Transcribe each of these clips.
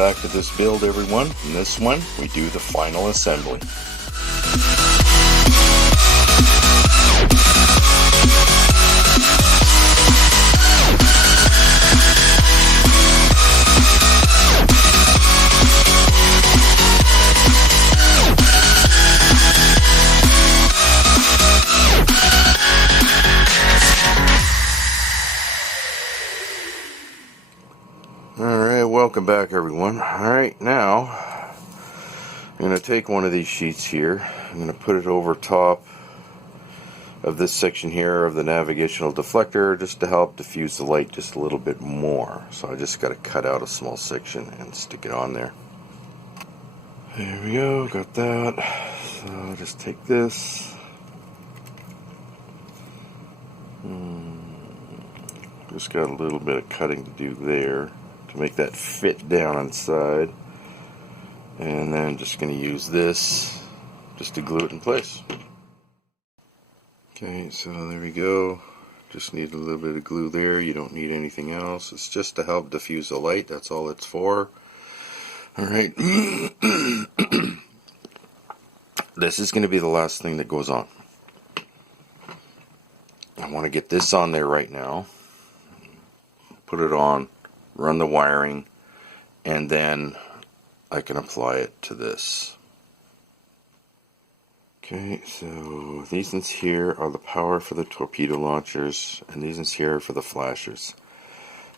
back to this build, everyone. In this one, we do the final assembly. Alright, welcome back everyone. Alright, now I'm going to take one of these sheets here. I'm going to put it over top of this section here of the navigational deflector just to help diffuse the light just a little bit more. So I just got to cut out a small section and stick it on there. There we go, got that. So I'll just take this. Just got a little bit of cutting to do there to make that fit down inside, and then just going to use this just to glue it in place. Okay, so there we go. Just need a little bit of glue there. You don't need anything else. It's just to help diffuse the light. That's all it's for. Alright. This is going to be the last thing that goes on. I want to get this on there right now. Put it on. Run the wiring, and then I can apply it to this. Okay, so these ones here are the power for the torpedo launchers, and these ones here are for the flashers.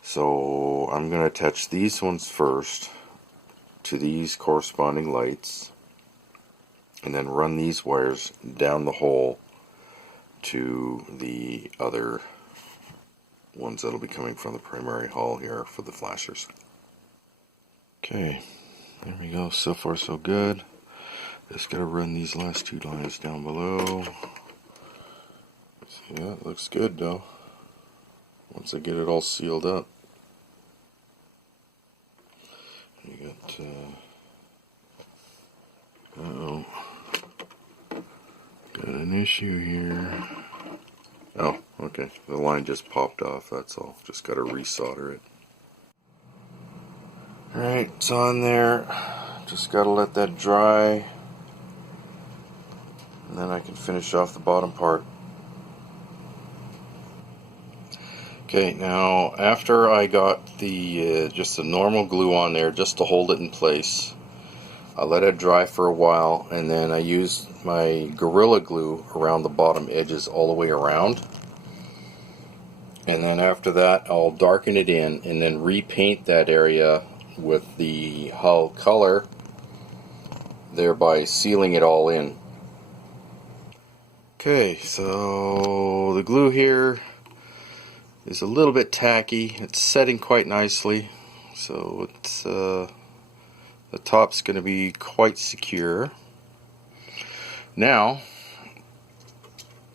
So I'm going to attach these ones first to these corresponding lights, and then run these wires down the hole to the other ones that'll be coming from the primary hull here for the flashers. Okay, there we go. So far so good. Just gotta run these last two lines down below. Yeah, it looks good though. Once I get it all sealed up. You got got an issue here. Oh, okay. The line just popped off, that's all. Just got to resolder it. Alright, it's on there. Just got to let that dry. And then I can finish off the bottom part. Okay, now after I got the just the normal glue on there just to hold it in place, I let it dry for a while, and then I used my Gorilla Glue around the bottom edges all the way around. And then after that, I'll darken it in and then repaint that area with the hull color, thereby sealing it all in. Okay, so the glue here is a little bit tacky. It's setting quite nicely, so it's the top's going to be quite secure. Now,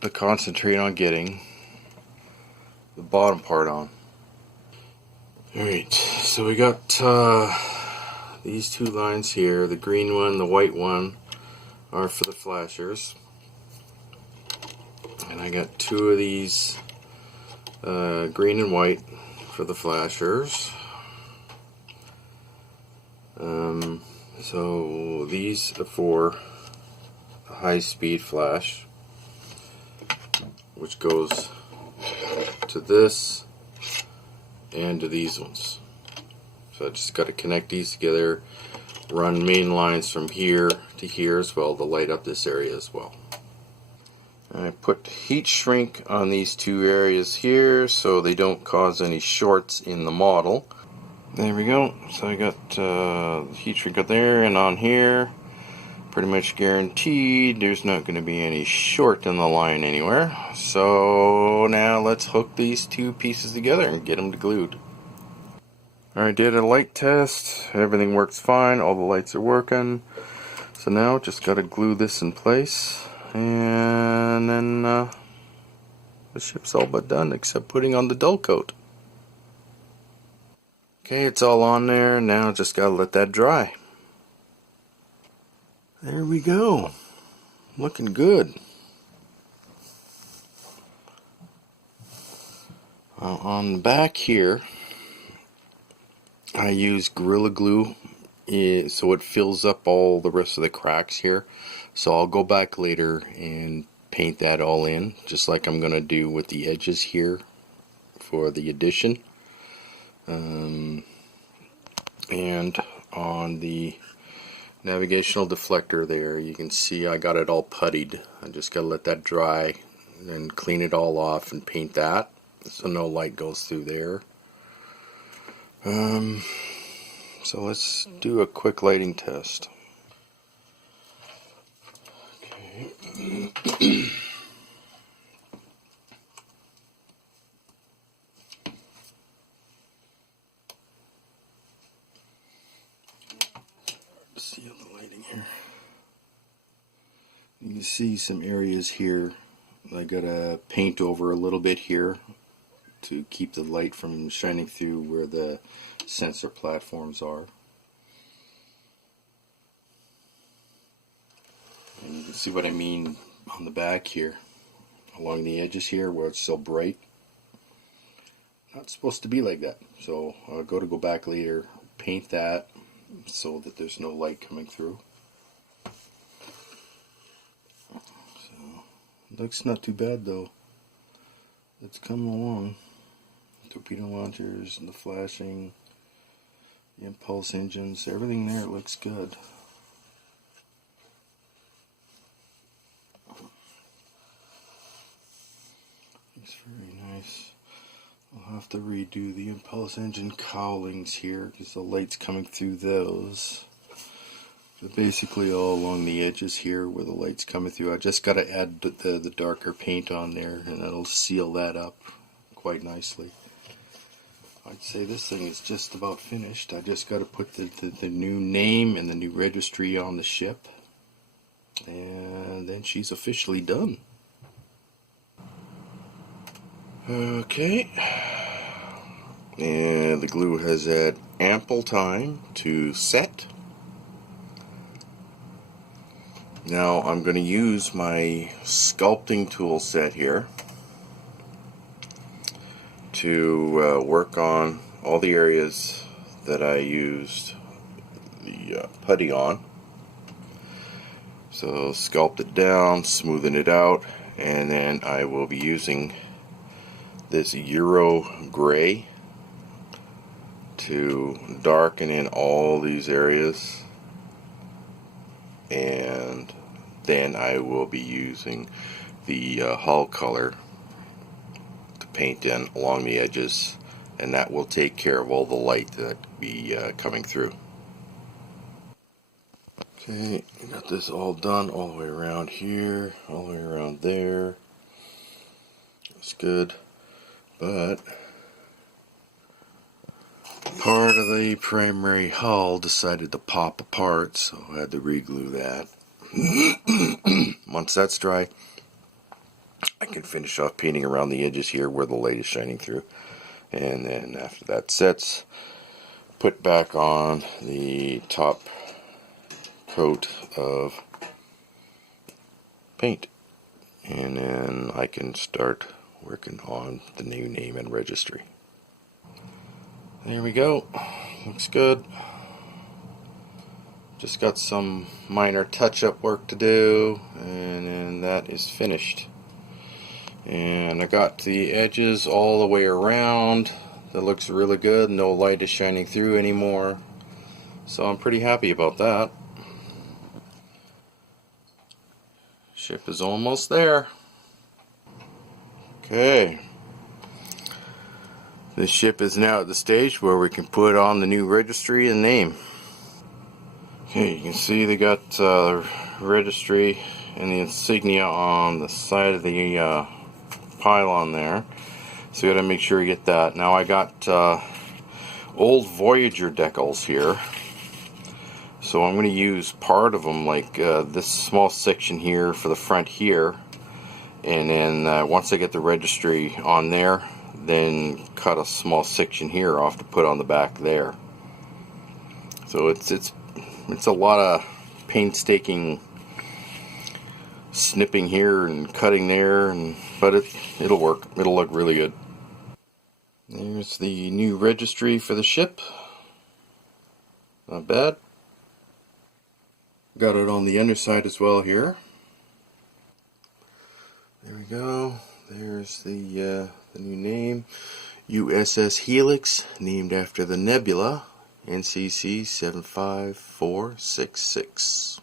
to concentrate on getting the bottom part on. Alright, so we got these two lines here. The green one, the white one are for the flashers. And I got two of these green and white for the flashers. So these are for a high-speed flash, which goes to this and to these ones. So I just got to connect these together, run main lines from here to here as well to light up this area as well. And I put heat shrink on these two areas here so they don't cause any shorts in the model. There we go. So I got heat shrink up there and on here. Pretty much guaranteed there's not going to be any short in the line anywhere. So now let's hook these two pieces together and get them glued. Alright, did a light test. Everything works fine. All the lights are working. So now just got to glue this in place. And then the ship's all but done except putting on the dull coat. Okay, it's all on there. Now just gotta let that dry. There we go. Looking good. On the back here, I use Gorilla Glue so it fills up all the rest of the cracks here. So I'll go back later and paint that all in, just like I'm going to do with the edges here for the addition. And on the navigational deflector there, you can see I got it all puttied. I just got to let that dry and then clean it all off and paint that so no light goes through there. So let's do a quick lighting test. Okay. See the lighting here. You can see some areas here I gotta paint over a little bit here to keep the light from shining through where the sensor platforms are. And you can see what I mean on the back here, along the edges here where it's so bright. Not supposed to be like that. So I'll go back later, paint that so that there's no light coming through. So looks not too bad though. It's coming along. Torpedo launchers and the flashing, the impulse engines, everything there looks good. Looks very nice. I'll have to redo the impulse engine cowlings here because the light's coming through those. But basically all along the edges here where the light's coming through, I just got to add the darker paint on there and that'll seal that up quite nicely. I'd say this thing is just about finished. I just got to put the new name and the new registry on the ship, and then she's officially done. Okay, and the glue has had ample time to set. Now I'm going to use my sculpting tool set here to work on all the areas that I used the putty on. So sculpt it down, smoothen it out, and then I will be using this Euro gray to darken in all these areas, and then I will be using the hull color paint in along the edges, and that will take care of all the light that be coming through. Okay, got this all done all the way around here, all the way around there. That's good, but part of the primary hull decided to pop apart, so I had to re-glue that. Once that's dry, I can finish off painting around the edges here where the light is shining through, and then after that sets, put back on the top coat of paint, and then I can start working on the new name and registry. There we go, looks good. Just got some minor touch-up work to do, and then that is finished. And I got the edges all the way around. That looks really good. No light is shining through anymore. So I'm pretty happy about that. Ship is almost there. Okay. This ship is now at the stage where we can put on the new registry and name. Okay, you can see they got the registry and the insignia on the side of the pylon there, so you gotta make sure you get that. Now I got old Voyager decals here, so I'm going to use part of them, like this small section here for the front here, and then once I get the registry on there, then cut a small section here off to put on the back there. So it's a lot of painstaking snipping here and cutting there, but it'll work. It'll look really good. There's the new registry for the ship. Not bad. Got it on the underside as well here. There we go. There's the new name. USS Helix, named after the Nebula, NCC 75466.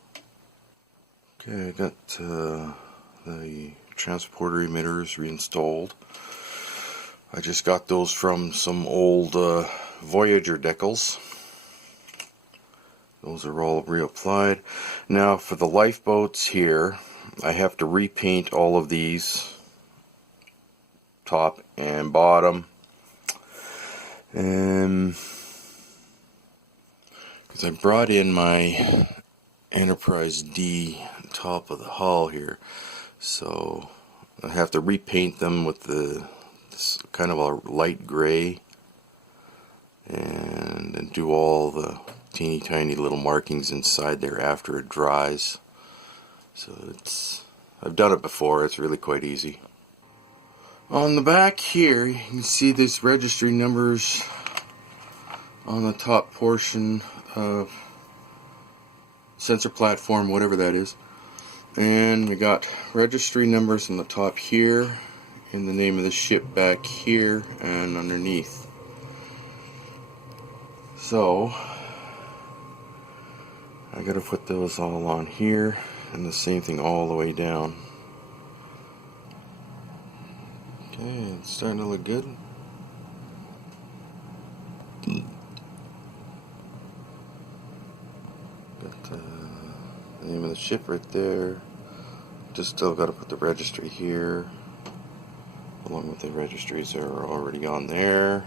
Okay, I got the transporter emitters reinstalled. I just got those from some old Voyager decals. Those are all reapplied. Now for the lifeboats here, I have to repaint all of these, top and bottom. And because I brought in my Enterprise D top of the hull here, so I have to repaint them with this kind of a light gray, and then do all the teeny tiny little markings inside there after it dries. So I've done it before, it's really quite easy. On the back here you can see these registry numbers on the top portion of sensor platform, whatever that is. And we got registry numbers on the top here, and the name of the ship back here and underneath. So I gotta put those all on here, and the same thing all the way down. Okay, it's starting to look good. Got the name of the ship right there. Just still got to put the registry here, along with the registries that are already on there.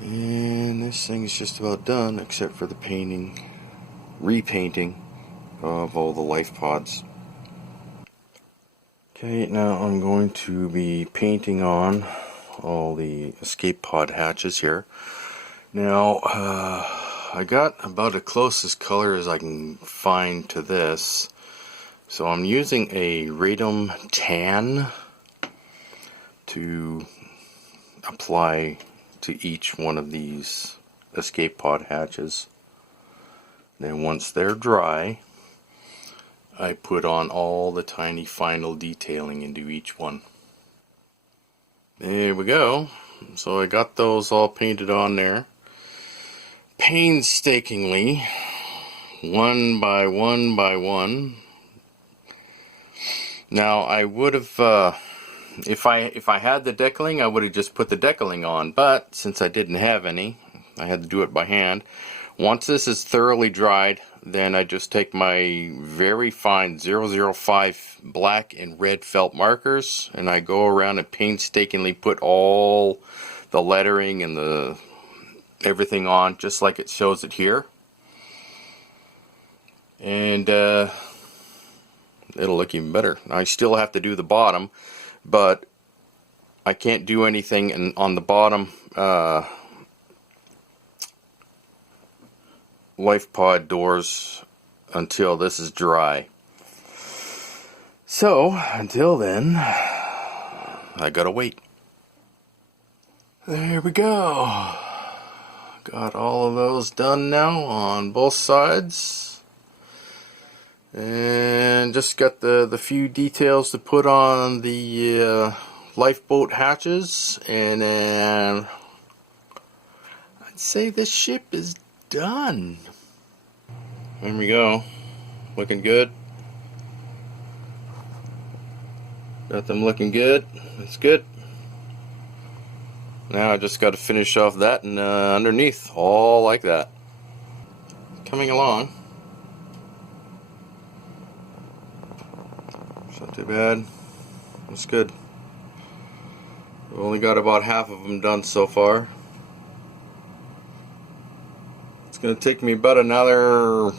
And this thing is just about done, except for the painting, repainting of all the life pods. Okay, now I'm going to be painting on all the escape pod hatches here. Now, I got about the closest color as I can find to this. So I'm using a Radom Tan to apply to each one of these escape pod hatches. Then once they're dry, I put on all the tiny final detailing into each one. There we go. So I got those all painted on there. Painstakingly, one by one by one. Now I would have, if I had the decaling, I would have just put the decaling on. But since I didn't have any, I had to do it by hand. Once this is thoroughly dried, then I just take my very fine 005 black and red felt markers, and I go around and painstakingly put all the lettering and the everything on, just like it shows it here. And it'll look even better. I still have to do the bottom, but I can't do anything on the bottom life pod doors until this is dry. So until then, I gotta wait. There we go. Got all of those done now on both sides, and just got the few details to put on the lifeboat hatches, and then I'd say this ship is done. There we go. Looking good. Got them looking good. That's good. Now I just got to finish off that and underneath, all like that. Coming along. It's not too bad. It's good. We've only got about half of them done so far. It's going to take me about another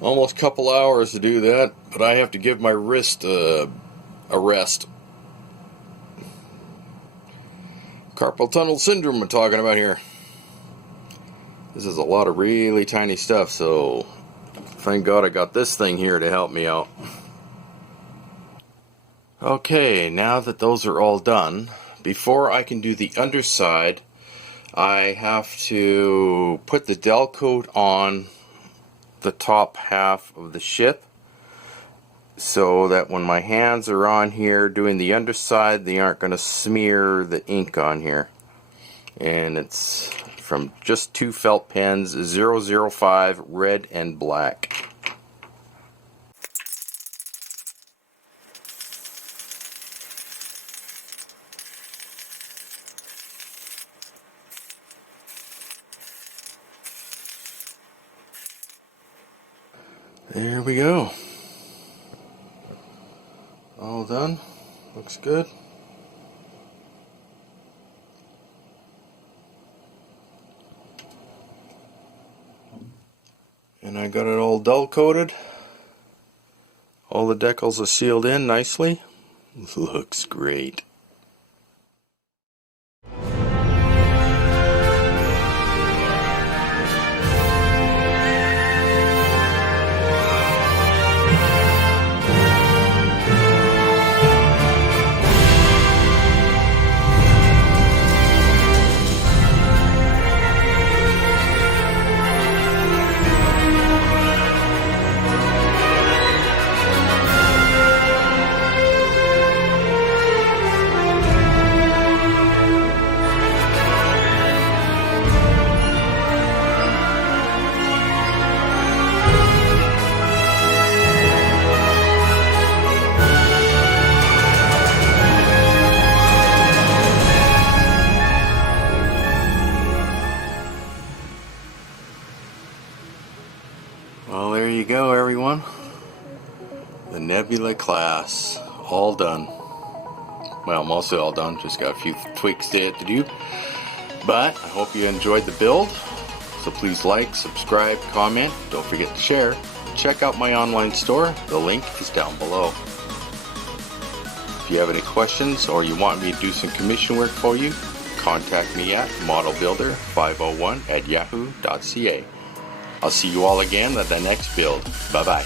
almost couple hours to do that, but I have to give my wrist a rest. Carpal tunnel syndrome we're talking about here. This is a lot of really tiny stuff, so thank God I got this thing here to help me out. Okay, now that those are all done, before I can do the underside, I have to put the Del coat on the top half of the ship so that when my hands are on here doing the underside, they aren't going to smear the ink on here. And it's from just 2 felt pens, 005 red and black. There we go. All done. Looks good. And I got it all dull coated. All the decals are sealed in nicely. Looks great. Well, there you go, everyone. The Nebula-class, all done. Well, mostly all done, just got a few tweaks to do. But I hope you enjoyed the build. So please like, subscribe, comment, don't forget to share. Check out my online store, the link is down below. If you have any questions or you want me to do some commission work for you, contact me at modelbuilder501@yahoo.ca. I'll see you all again at the next build. Bye bye.